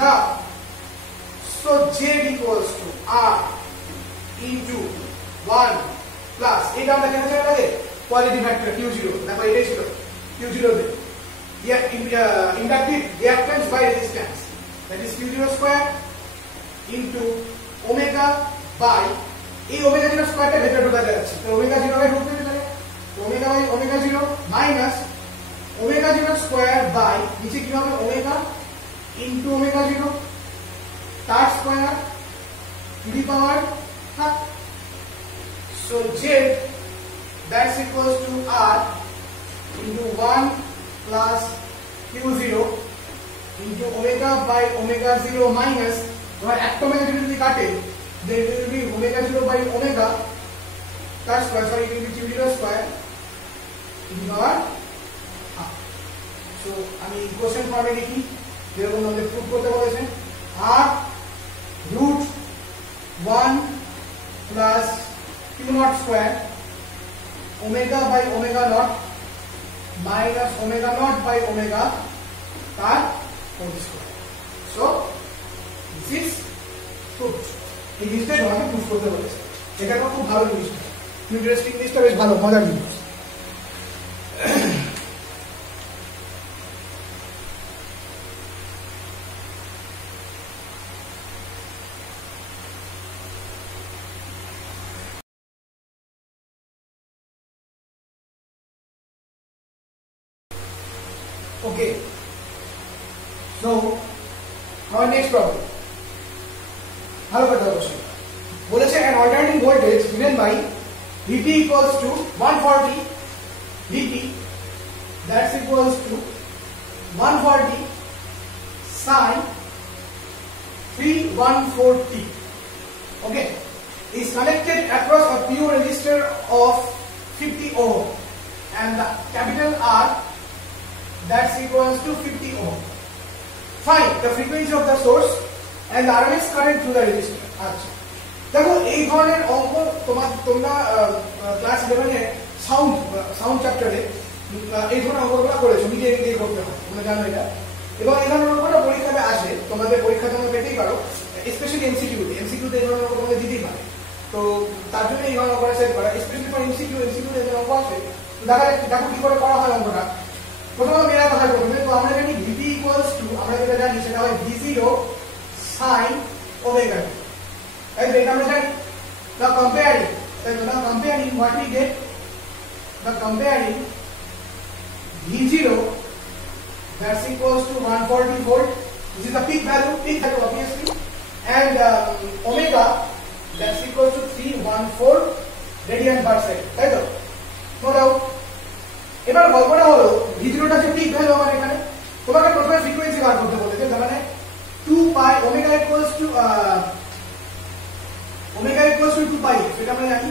now so z equals to r into 1 plus, এটা আমরা কেন চাই লাগে? কোয়ালিটি ফ্যাক্টর q0, দেখো এটাই ছিল q0 তে inductive reactance by resistance, that is q0 square into omega by, এই ওমেগা 0 স্কয়ারটা ভেতরে ঢোকা যাচ্ছে, তো ওমেগা 0 বাই ঢুকতে হবে, তাহলে omega by omega 0 minus omega zero square by নিচে কি হবে ওমেগা ইন্টু ওমেগা জিরো তার square to the power half. So Z that's equals to R into 1 plus Q zero into omega by omega zero minus এবার একটা omega zero যদি কাটে then it will be omega 0 by omega তার square sorry it will be q zero square to the power half. So আমি equation ফর্মে লিখি যেরকম আমাদের প্রুফ করতে বলেছে r root 1 plus q naught square omega by omega naught minus omega naught by omega তার whole square. So this is proved. এই জিনিসটা তোমাকে প্রুফ করতে বলেছে, এটা খুব ভালো জিনিস, ইন্টারেস্টিং জিনিসটা, বেশ ভালো মজার জিনিস। Okay, so our next problem. ভালো কথা অবশ্যই বলেছে an alternating voltage given by Vp equals to 140 Vp that's equals to 140 sin 314t okay is connected across a pure resistor of 50 ohm and the capital R that's equals to 50 ohm. Find the frequency of the source and the RMS current through the resistor. আচ্ছা দেখো এই ধরনের অঙ্ক তোমরা class 11 a sound চ্যাপ্টারে এই ধরনের অঙ্কগুলো করেছো, নিজে নিজেই করতে হয়, তোমরা জানো এটা। এবং এই ধরনের অঙ্কটা পরীক্ষাতে আসে, তোমাদের পরীক্ষা তোমরা পেতেই পারো, স্পেশালি এমসিকিউতে এই ধরনের অঙ্ক তোমাদের দিতেই পারে। তো তার জন্য এই ধরনের অঙ্কটা সেট করা, স্পেশালি ফর এমসিকিউতে এই অঙ্ক আছে। দেখো কি করে করা হয় অঙ্কটা। প্রথমে মেলাতে হয় প্রথমে, তো আমরা জানি Vp ইকুয়ালস টু, আমরা যেটা জানি সেটা হয় V0 sin omega t. Right? That আমরা জানি। Now comparing what we get, comparing V0 that's equals to 140 volt, this is the peak value obviously, and omega that's equals to 314 radian per second, তাই তো? No doubt. এবার গল্পটা হলো V0 টা যে pick value আমার এখানে, তোমাকে প্রথমে ফ্রিকোয়েন্সি বার করতে বলেছে, তার মানে 2 pi omega equals to 2 pi f, এটা আমরা জানি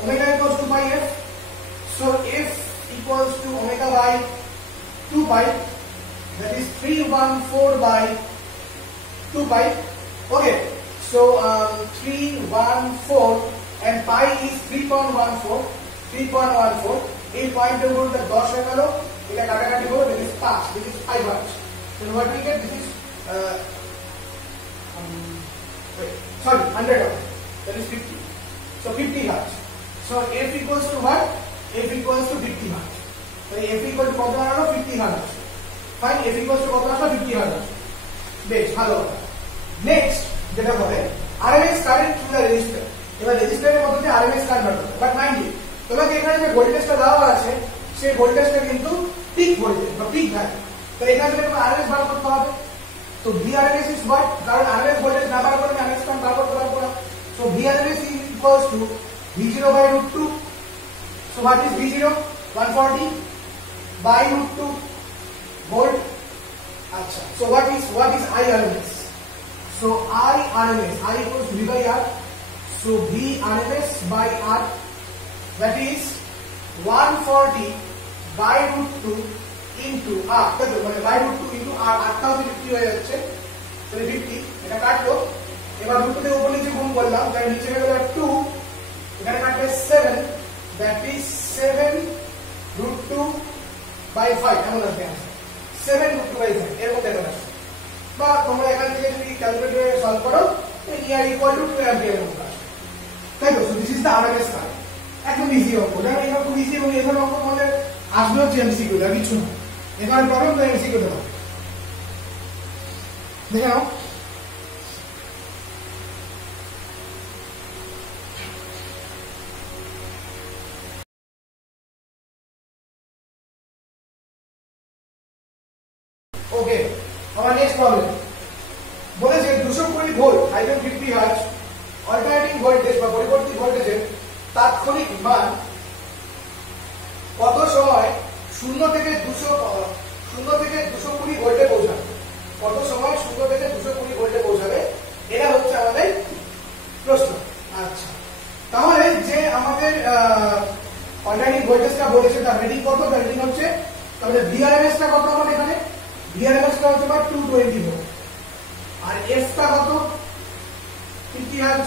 omega equals to pi f, so f equals to omega by 2 pi, that is 314 by 2 pi. Okay, so 314 and pi is 3.14 এই পয়েন্টের উপর 10 হয়ে গেল, এটা কাটাকাটি হলো, this is 5, this is 5 hertz. So what we get, this is 100 hertz, that is 50. So 50 hertz. So f equals to what? F equals to 50 hertz. So f equals to কত হলো? 50 hertz. Fine, f equals to কত হলো? 50 hertz. বেশ ভালো। Next যেটা হবে RMS current through the register. এবার রেজিস্টারের মধ্যে যে RMS কারেন্ট বার করতে, বাট মাইন্ড ইউ তোমাকে এখানে যে ভোল্টেজটা দেওয়া আছে সেই ভোল্টেজটা কিন্তু পিক ভোল্টেজ বা পিক ভ্যালু, তো এখানে থেকে RMS বার করতে হবে। তো VRMS is what? কারণ RMS ভোল্টেজ না বার করলে RMS কারেন্ট বার করতে পারবো না। So VRMS is equals to V0 by root 2. So what is V0? 140 by root 2 volt. Acha. So what is IRMS? So IRMS, I equals to V by R. So VRMS by R, that is 140 by root 2 into R, মানে by root 2 into R, R টা 50 হয়ে যাচ্ছে, তাহলে 50, এটা কাটলো। এবার root 2 থেকে উপর নিচে গুণ করলাম, তাই নিচে হয়ে গেল 2, এখানে কাটলে 7, that is 7 root 2 by 5, এমন আসবে आंसर 7 root 2 by 5 এর মধ্যে এটা আসবে। বা তোমরা এখান থেকে যদি ক্যালকুলেটরে সলভ করো, ER equal to 2 অ্যাম্পিয়ার এর মধ্যে আসবে, তাই তো? So this is the RMS current. একদম ইজি অঙ্ক, দেখো এটা খুব ইজি, এবং এই ধরনের অঙ্ক তোমাদের আসবে হচ্ছে এমসিকিউ, আর কিছু না। এখানে প্রবলেম তো এমসিকিউ তে হবে, দেখে নাও। ওকে, আমার নেক্সট প্রবলেম বলেছে 220 ভোল্ট 150 হার্জ অল্টারনেটিং ভোল্টেজ বা পরিবর্তী ভোল্টেজের তাৎক্ষণিক মান কত সময় 0 থেকে 220 ভোল্টে পৌঁছাবে? কত সময় 0 থেকে 220 ভোল্টে পৌঁছাবে? এটা হচ্ছে আমাদের প্রশ্ন। আচ্ছা, তাহলে যে আমাদের অল্টারনেটিং ভোল্টেজটা বলেছে তার রিডিং কত? তার রিডিং হচ্ছে, তাহলে ভিআরএমএস টা কত আমাদের এখানে? ভিআরএমএস টা হচ্ছে 220 ভোল্ট আর এস টা কত? 50 hertz.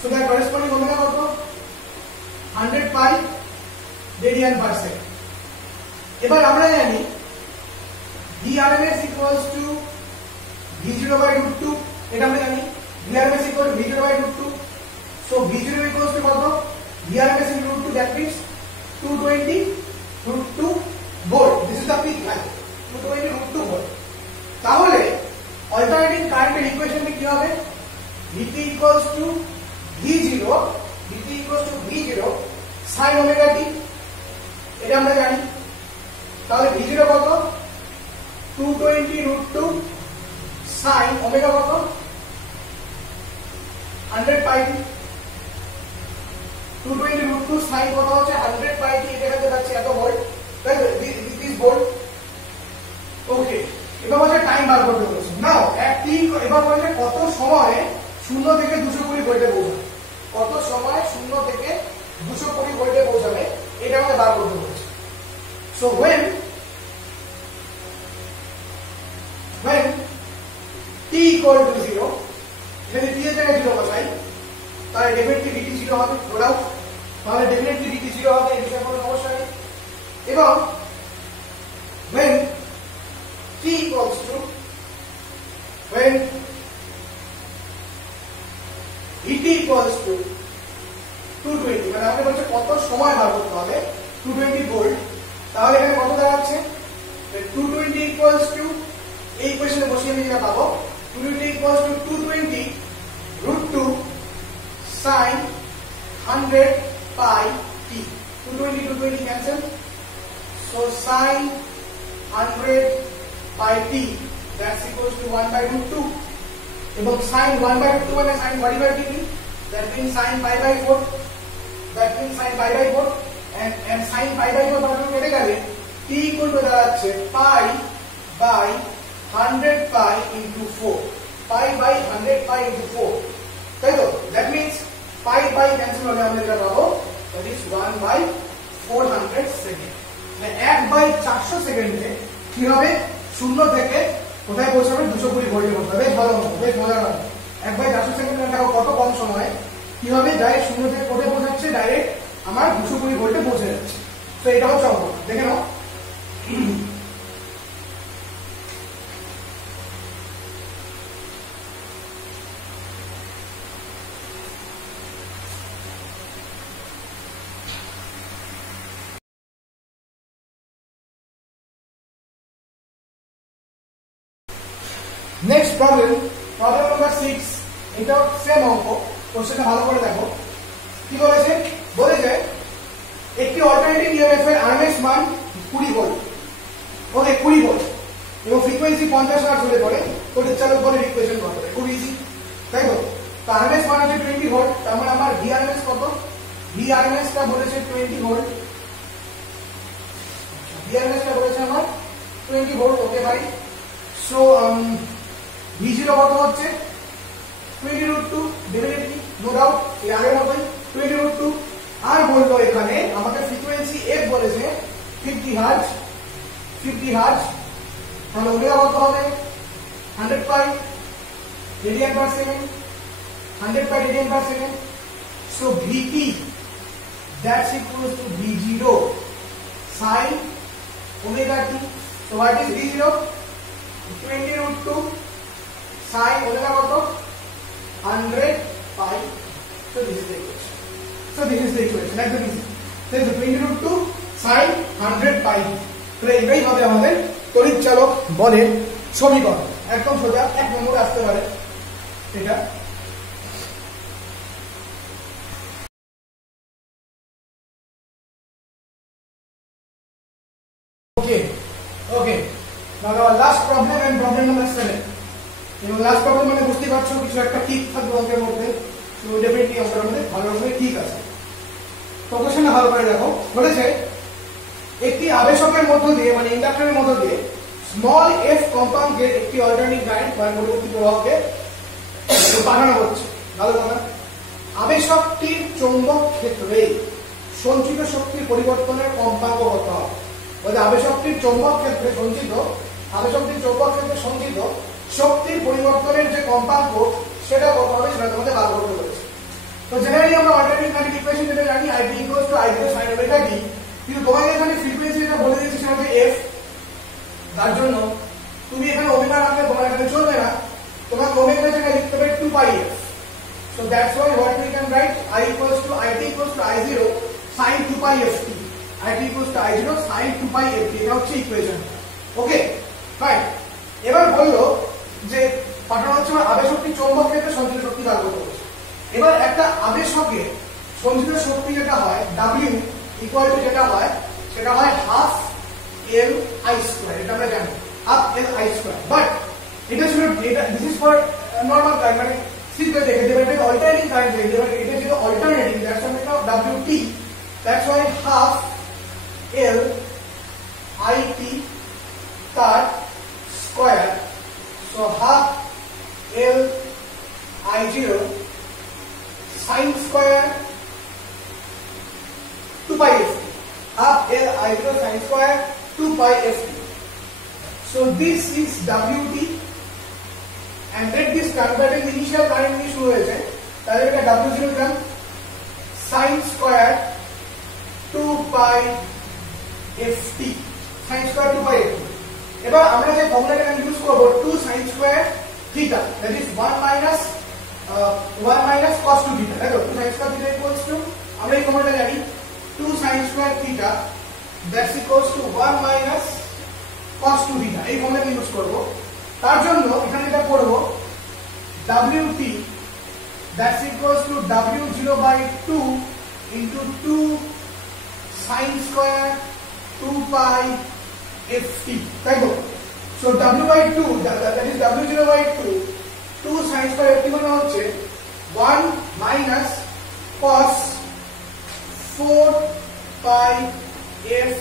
So that corresponding omega কত? 100 পাই রেডিয়ান পার সেকেন্ড। এবার আমরা জানি VRMS equals to V0 by root 2, এটা আমরা জানি VRMS equals to V0 by root 2. So V0 equals to কত? VRMS into root 2, that means 220 root 2 volt. This is the peak value, 220 root 2 volt. তাহলে alternating কারেন্টের ইকুয়েশনটা কি হবে? VT equals to V0 sin omega t, এটা আমরা জানি। তাহলে V0 কত? 220 root 2 sin omega কত? 100 pi t। 220 root 2 sin কত হচ্ছে? 100 pi t। এটা কাছে যাচ্ছে এত ভোল্ট, তাই তো? This volt. ওকে, এবার বলছে টাইম বার করতে বলেছে। নাও এবার বলছে কত সময়ে 0 থেকে 220 ভোল্টে পৌঁছাবে? কত সময় 0 থেকে 220 ভোল্টে পৌঁছাবে এটা আমাদের বার করতে বলেছে। So when t equal to 0, যদি t এর জায়গায় 0 বসাই তাহলে ডেফিনেটলি dt 0 হবে, নো ডাউট। তাহলে ডেফিনেটলি dt 0 হবে, এই বিষয়ে কোনো সমস্যা নেই। এবং when t equals to when VT equals to 220, মানে আমাদের বলছে কত সময় বার করতে হবে 220 ভোল্ট। তাহলে এখানে কত দাঁড়াচ্ছে? 220 equals to, এই ইকুয়েশনে বসিয়ে আমি যেটা পাবো 220 equals to 220 root 2 sin 100 pi t। 220 cancel, so sin 100 pi t that's equals to 1 by root 2, এবং sin 1 by root 2 মানে sin body by dt, that means sin pi by 4, and sin pi by 4 মানে কেটে গেলে t equal to দাঁড়াচ্ছে pi by 100 pi into 4, pi by 100 pi into 4, তাই তো? that means pi by cancel হলে আমরা যেটা পাবো that is 1 by 400 সেকেন্ড। মানে 1 by 400 সেকেন্ডে কি হবে? 0 থেকে কোথায় পৌঁছাবে? 220 ভোল্টে পৌঁছাবে। বেশ ভালো, বেশ মজার হবে। 1 by 400 সেকেন্ডে দেখো কত কম সময়ে কি হবে? ডাইরেক্ট 0 থেকে কোথায় পৌঁছাচ্ছে? ডাইরেক্ট আমার 220 ভোল্টে পৌঁছে যাচ্ছে। তো এটা হচ্ছে অঙ্ক, দেখে নাও। নেক্সট প্রবলেম নাম্বার 6, এটা সেম অঙ্ক। কোশ্চেনটা ভালো করে দেখো কি বলেছে। বলেছে একটি অল্টারনেটিং ইএমএফ এর আরএমএস মান 20 ভোল্ট, ওকে 20 ভোল্ট, এবং ফ্রিকোয়েন্সি 50 হার্টজ হলে পরে তড়িৎ চালক বলের ইকুয়েশন কত হবে? খুব ইজি, তাই তো? তো আরএমএস মান হচ্ছে 20 ভোল্ট, তার মানে আমার ভিআরএমএস কত? ভিআরএমএস টা বলেছে 20 ভোল্ট, ভিআরএমএস টা বলেছে আমার 20 ভোল্ট, ওকে ভাই। সো V0 কত হচ্ছে? 20 root 2, ডেফিনেটলি, নো ডাউট, এই আগের মতোই 20 root 2। আর বললো এখানে আমাকে ফ্রিকোয়েন্সি f বলেছে 50 হার্টজ, তাহলে ওমেগা কত হবে? 100 পাই radian per second, 100 pi radian per second. So Vt that's equals to V0 sin omega t. So what is V0? 20 root 2 sin omega কত? 100 pi. So this is the equation. That's easy. So 20 root 2 sin 100 pi. তো এইটাই হবে আমাদের তড়িৎ চালক বলের সমীকরণ। একদম সোজা, 1 নম্বরে আসতে পারে এটা। ওকে, Now our last problem and problem number 7. এবং লাস্ট প্রবলেম মানে বুঝতে পারছো কিছু একটা ঠিক থাকবে অঙ্কের মধ্যে, তো ডেফিনেটলি অঙ্কের মধ্যে ভালো রকম ঠিক আছে। তো কোশ্চেনটা ভালো করে দেখো, বলেছে একটি আবেশকের মধ্য দিয়ে মানে ইন্ডাক্টরের মধ্য দিয়ে স্মল এফ কম্পাউন্ডের একটি অল্টারনেটিং কারেন্ট বা পরবর্তী প্রবাহকে পাঠানো হচ্ছে। ভালো কথা, আবেশকটির চৌম্বক ক্ষেত্রে সঞ্চিত শক্তির পরিবর্তনের কম্পাঙ্ক কত হবে? বলতে আবেশকটির চৌম্বক ক্ষেত্রে সঞ্চিত শক্তির পরিবর্তনের যে কম্পাঙ্ক সেটা কত হবে সেটা তোমাদের বার করতে বলেছে। তো জেনারেলি আমরা অল্টারনেটিং কারেন্ট ইকুয়েশন যেটা জানি IB = I0 sin omega t, কিন্তু তোমাকে এখানে ফ্রিকোয়েন্সি যেটা বলে দিয়েছে সেটা হচ্ছে f। তার জন্য তুমি এখানে ওমেগা রাখলে তোমার এখানে চলবে না, তোমার ওমেগা জায়গায় লিখতে হবে 2πf। So that's why what we can write IT = I0 sin 2πft, IT = I0 sin 2πft, এটা হচ্ছে ইকুয়েশন। Okay fine. এবার বললো যে পাঠানো হচ্ছে আবেশকটির চৌম্বক ক্ষেত্রে সঞ্চিত শক্তি বার করতে হবে। এবার একটা আবেশকে সঞ্চিত শক্তি যেটা হয় W = যেটা হয় সেটা হয় হাফ Li², এটা আমরা জানি হাফ Li², বাট এটা ছিল this is for normal current, মানে সিম্পল দেখে দেবে এটা অল্টারনেটিং কারেন্ট দেখে দেবে, এটা যেটা অল্টারনেটিং দ্যাটস ওয়াই এটা WT, that's why half LIT তার square, so half LI0 sin square 2πft, half LI0 sin square 2πft. So this is WT and let this converting initial current দিয়ে শুরু হয়েছে, তাহলে এটা W0 গ্রাম sin square 2πft, sin square 2πft। এবার আমরা যে ফর্মুলাটা ইউজ করব 2 sin square theta, that is 1 minus cos 2 theta, দেখো 2 sin square theta equals to, আমরা এই ফর্মুলাটা জানি 2 sin square theta that's equals to 1 minus cos 2 theta, এই ফর্মুলাটা ইউজ করব। তার জন্য এখানে এটা করব WT that's equals to W0/2 into 2 sin square 2πft, তাই তো? So W/2 that is W0/2 2 sin square ft মানে হচ্ছে 1 minus cos 4πft,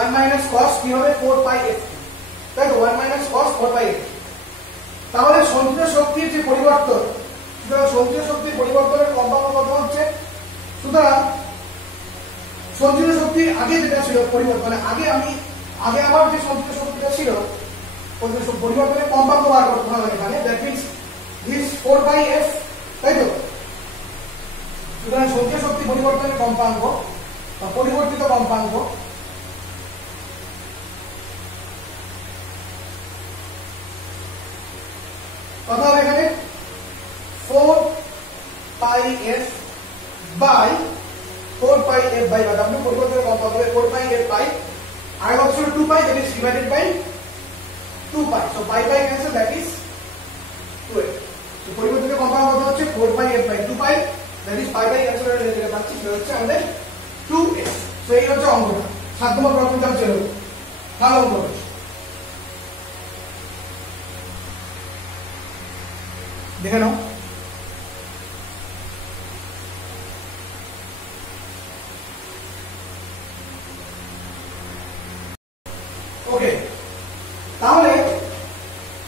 1 minus cos কি হবে 4πft, তাই তো 1 minus cos 4πft। তাহলে সঞ্চিত শক্তির যে পরিবর্তন, সুতরাং সঞ্চিত শক্তির পরিবর্তনের কম্পাঙ্ক কত হচ্ছে? সুতরাং সঞ্চিত শক্তির আগে যেটা ছিল পরিবর্তন, মানে আগে আমার যে সঞ্চিত শক্তিটা ছিল পরিবর্তনের কম্পাঙ্ক বার করতে হবে এখানে, দ্যাট মিন্স দিস 4/f, তাই তো? সুতরাং সঞ্চিত শক্তি পরিবর্তনের কম্পাঙ্ক বা পরিবর্তিত কম্পাঙ্ক কত হবে এখানে 4πf বাই W পরিবর্তনের কম্পাঙ্ক হবে 4πf বাই আর হচ্ছে 2π, that is divided by 2π, so pi cancel, that is 2f। তো পরিবর্তিত কম্পাঙ্ক কত হচ্ছে 4πf by 2π, that is pi cancel করে যেটা পাচ্ছি সেটা হচ্ছে আমাদের 2f। সো এই হচ্ছে অঙ্কটা, 7 নম্বর প্রশ্নটা হচ্ছে ভালো অঙ্ক। দেখে নাও। ওকে, তাহলে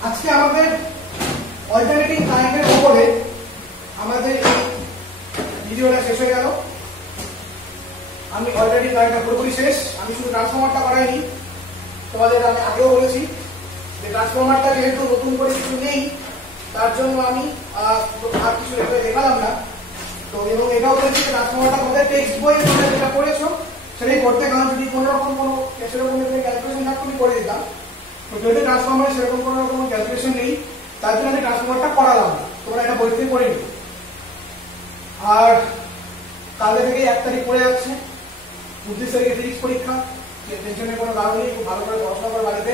আজকে আমাদের অল্টারনেটিং কারেন্টের উপরে আমাদের এই ভিডিওটা শেষ হয়ে গেল। আমি অল্টারনেটিং কারেন্টটা পুরোপুরি শেষ, আমি শুধু ট্রান্সফরমারটা করাইনি। তোমাদের আমি আগেও বলেছি যে ট্রান্সফরমারটা যেহেতু নতুন করে কিছু নেই তার জন্য আমি আর কিছু দেখালাম না। তো এবং এটাও বলেছি যে ট্রান্সফরমারটা তোমাদের টেক্সট বই তোমরা যেটা পড়েছো সেটাই করতে, কারণ যদি কোনো রকম সেরকম ক্যালকুলেশন না তুমি করে দিতাম, তো যদি ট্রান্সফরমারে সেরকম কোনো রকম ক্যালকুলেশন নেই তার জন্য আমি ট্রান্সফরমারটা করালাম না, তোমরা এটা বই থেকে করে নিও। আর কালকে থেকে 1 তারিখ পড়ে যাচ্ছে, 29 তারিখে ফিজিক্স পরীক্ষা, টেনশনের কোনো কারণ নেই, খুব ভালো করে পড়াশোনা করে বাড়িতে।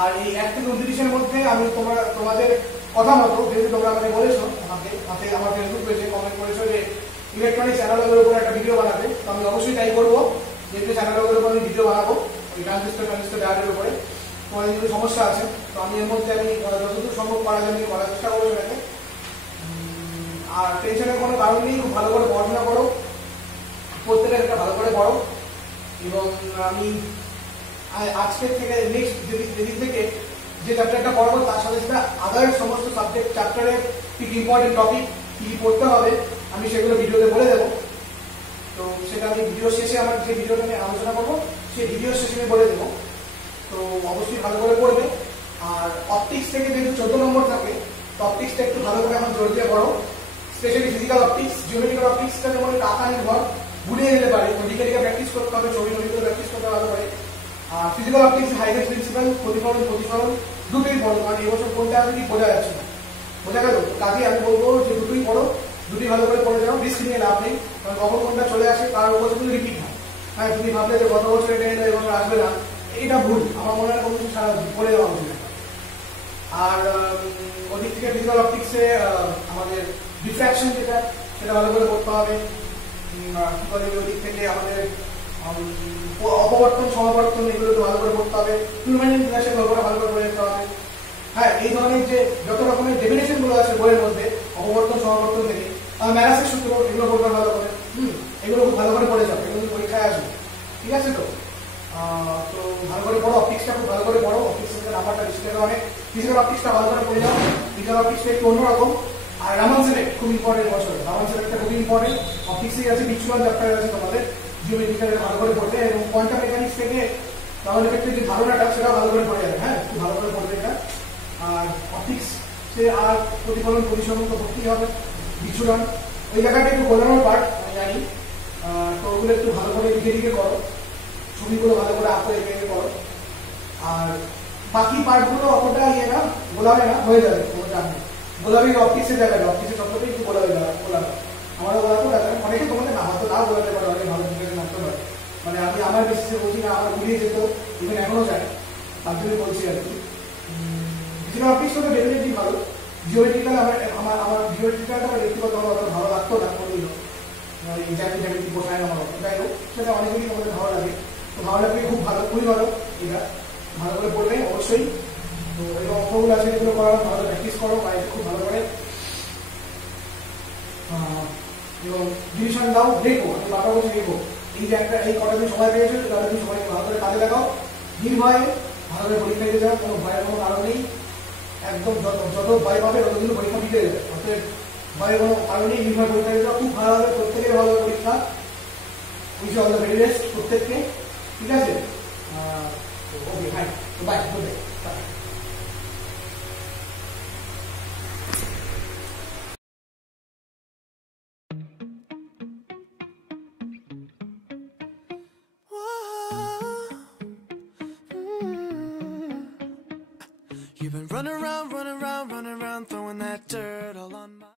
আর এই 1 থেকে 29-এর মধ্যে আমি তোমাদের কথা মতো, যেহেতু তোমরা আমাকে বলেছো, আমাকে আমার ফেসবুক পেজে কমেন্ট করেছো যে ইলেকট্রনিক্স অ্যানালগের উপর একটা ভিডিও বানাবে, তো আমি অবশ্যই তাই করবো, যেহেতু অ্যানালগের উপর আমি ভিডিও বানাবো, এই ট্রানজিস্টর ডায়োডের উপরে। তো অনেকগুলো সমস্যা আছে। তো আমি এর মধ্যে আমি যতটুকু সম্ভব করা যায় আমি করার চেষ্টা করবো এটাকে। আর টেনশনের কোনো কারণ নেই, খুব ভালো করে পড়াশোনা করো, প্রত্যেকের একটা ভালো করে পড়ো। এবং আমি আজকের থেকে নেক্সট যেদিন থেকে যে চ্যাপ্টারটা পড়বো তার সাথে সাথে আদার্স সমস্ত সাবজেক্ট চ্যাপ্টারের কি ইম্পর্টেন্ট টপিক কি পড়তে হবে আমি সেগুলো ভিডিওতে বলে দেবো। তো সেটা আমি ভিডিও শেষে আমার যে ভিডিওটা নিয়ে আলোচনা করবো সেই ভিডিও শেষে আমি বলে দেবো। তো অবশ্যই ভালো করে পড়বে। আর অপটিক্স থেকে যেহেতু 14 নম্বর থাকে, তো অপটিক্সটা একটু ভালো করে আমার জোর দিয়ে পড়ো, স্পেশালি ফিজিক্যাল অপটিক্স। জিওমেট্রিক্যাল অপটিক্সটা যেমন টাকা নির্ভর ঘুরিয়ে যেতে পারে, তো দিকে দিকে প্র্যাকটিস করতে হবে, ছবি ছবি করে প্র্যাকটিস করতে ভালো করে। আর ফিজিক্যাল অপটিক্স হাইলাইট প্রিন্সিপাল প্রতিফলন দুটোই পড়ো, কারণ এবছর কোনটা আছে কি বোঝা যাচ্ছে না, বোঝা গেল? কাজে আমি বলবো যে দুটোই পড়ো, দুটোই ভালো করে পড়ে যাও, রিস্ক নিয়ে লাভ নেই, কারণ কখন কোনটা চলে আসে তার বছর কিন্তু রিপিট হয়। হ্যাঁ, তুমি ভাবলে যে গত বছর এটা এলো এবং আসবে না, এইটা ভুল। আমার মনে হয় কোনো কিছু সারা পড়ে দেওয়া উচিত। আর ওদিক থেকে ফিজিক্যাল অপটিক্সে আমাদের ডিফ্র্যাকশন যেটা সেটা ভালো করে পড়তে হবে। কি বলে ওদিক থেকে আমাদের অপবর্তন সমাবর্তন এগুলো তো ভালো করে পড়তে হবে, লুমিনেন্স গ্লাসের গল্পটা ভালো করে পড়ে যেতে হবে। হ্যাঁ, এই ধরনের যে যত রকমের ডেফিনেশন গুলো আছে বইয়ের মধ্যে অপবর্তন সমাবর্তন থেকে ম্যালাসের সূত্র এগুলো পড়বে ভালো করে। এগুলো খুব ভালো করে পড়ে যাবে, এগুলো পরীক্ষায় আসবে, ঠিক আছে? তো তো ভালো করে পড়ো, অপটিক্সটা খুব ভালো করে পড়ো, অপটিক্সের নাম্বারটা বেশি থেকে অনেক। ফিজিক্যাল অপটিক্সটা ভালো করে পড়ে যাও, ফিজিক্যাল অপটিক্সটা একটু অন্যরকম। আর রামান সিলেক্ট খুব ইম্পর্টেন্ট বছর, রামান সিলেক্টটা খুবই ইম্পর্টেন্ট। অপটিক্সে আছে বিচ্ছুয়াল চ্যাপ্টার আছে তোমাদের, জিওমেট্রিক্যাল ভালো করে পড়বে, এবং কোয়ান্টাম মেকানিক্স থেকে রামান ইফেক্টের যে ধারণাটা সেটা ভালো করে পড়ে যাবে। হ্যাঁ, খুব ভালো করে পড়বে এটা। আর অপটিক্স সে আর প্রতিফলন পরিসংখ্যান তো পড়তেই হবে, বিচ্ছুরণ ওই জায়গাটা একটু বোঝানোর পার্ট আমি জানি। তো ওগুলো একটু ভালো করে লিখে করো, ছবিগুলো ভালো করে আঁকো, এঁকে করো। আর বাকি পার্টগুলো অতটা ইয়ে না, গোলাবে না, হয়ে যাবে, কোনো চাপ নেই। গোলাপি অফিসে জায়গাটা, অফিসে ততটাই একটু গোলাপি গোলাপি আমারও গোলাপও আছে, অনেকে তোমাদের না হয়তো নাও গোলাতে পারে, অনেক ভালো জিনিস নামতে পারে। মানে আমি আমার বেসিসে বলছি না, আমার ঘুরিয়ে যেত, ইভেন এখনো যায়, তার জন্য বলছি আর কি। ফিজিক্যাল অফিস তো ডেফিনেটলি ভালো। জিওমেট্রিক্যাল আমার জিওমেট্রিক্যালটা আমার ব্যক্তিগতভাবে অত ভালো লাগতো না, কোনোদিনও জ্যামিতি পোষায় না আমার, যাই হোক সেটা অনেকেরই তোমাদের ভালো লাগে। তো ভালো লাগলে খুব ভালো, খুবই ভালো, এটা ভালো করে পড়বে অবশ্যই। তো এরকম অঙ্কগুলো আছে এগুলো করার ভালো প্র্যাকটিস করো, বাড়িতে খুব ভালো করে, এবং ডিভিশন দাও, দেখো, আমি বারবার বলছি দেখো, এই যে একটা এই কটা দিন সময় পেয়েছো তাহলে তুমি সবাইকে ভালো করে কাজে লাগাও, নির্ভয়ে ভালো করে পরীক্ষা দিতে যাও, কোনো ভয়ের কোনো কারণ নেই। একদম যত ভয় পাবে তত কিন্তু পরীক্ষা দিতে যাবে, অতএব ভয়ের কোনো কারণ নেই, নির্ভয় পরীক্ষা দিতে যাও, খুব ভালো হবে, প্রত্যেকের ভালো হবে পরীক্ষা। Wish all the very best প্রত্যেককে, ঠিক আছে? Okay, fine, bye, good day, bye. You've been running around, throwing that dirt all on my